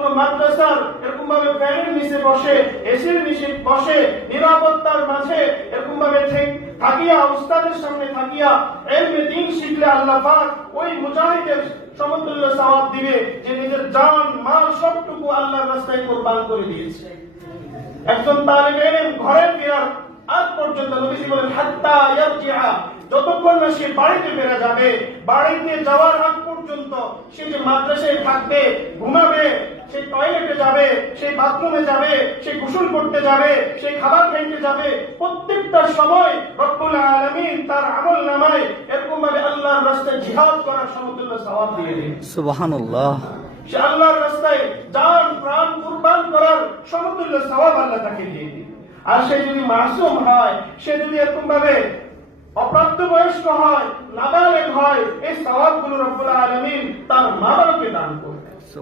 কোন মাদ্রাসার এরকম ভাবে ফ্যানের নিচে বসে, এসির নিচে বসে, নিরাপত্তার মাঝে এরকম ভাবে থাকিয়া, উস্তাদের সামনে থাকিয়া ইলমে দ্বীন শিখলে আল্লাহ পাক ওই মুজাহিদের সমতুল্য সওয়াব দিবে যে নিজের জান মাল সবটুকু আল্লাহর রাস্তায় কুরবান করে দিয়েছে। একজন তালিবে ইলম ঘরে ফেরার আজ পর্যন্ত নবীজি বলেন হাত্তা ইয়ারজিআ, যতক্ষণ না সে বাড়িতে ফিরে যাবে, বাড়িতে যাওয়ার আগ পর্যন্ত সে যে মাদ্রাসায় থাকবে, ঘুমাবে, সে টয়লেটে যাবে, সে বাথরুমে যাবে, সে গোসল করতে যাবে, সে খাবার খাইতে যাবে, প্রত্যেকটা সময় রব্বুল আলামিন তার আমলনামায় এরকম ভাবে আল্লাহর রাস্তায় জিহাদ করার সমতুল্য সওয়াব দিয়ে দেন। সুবহানাল্লাহ। সে আল্লাহর রাস্তায় জান প্রাণ কুরবান করার সমতুল্য সওয়াব আল্লাহ তাকে দিয়ে দেন। আর সে যদি মাসুম হয়, সে যদি এরকম ভাবে অপ্রাপ্তবয়স্ক হয়, নাবালেগ হয়, এই সওয়াবগুলো রব্বুল আলামিন তার মা বাবাকে দান করবেন।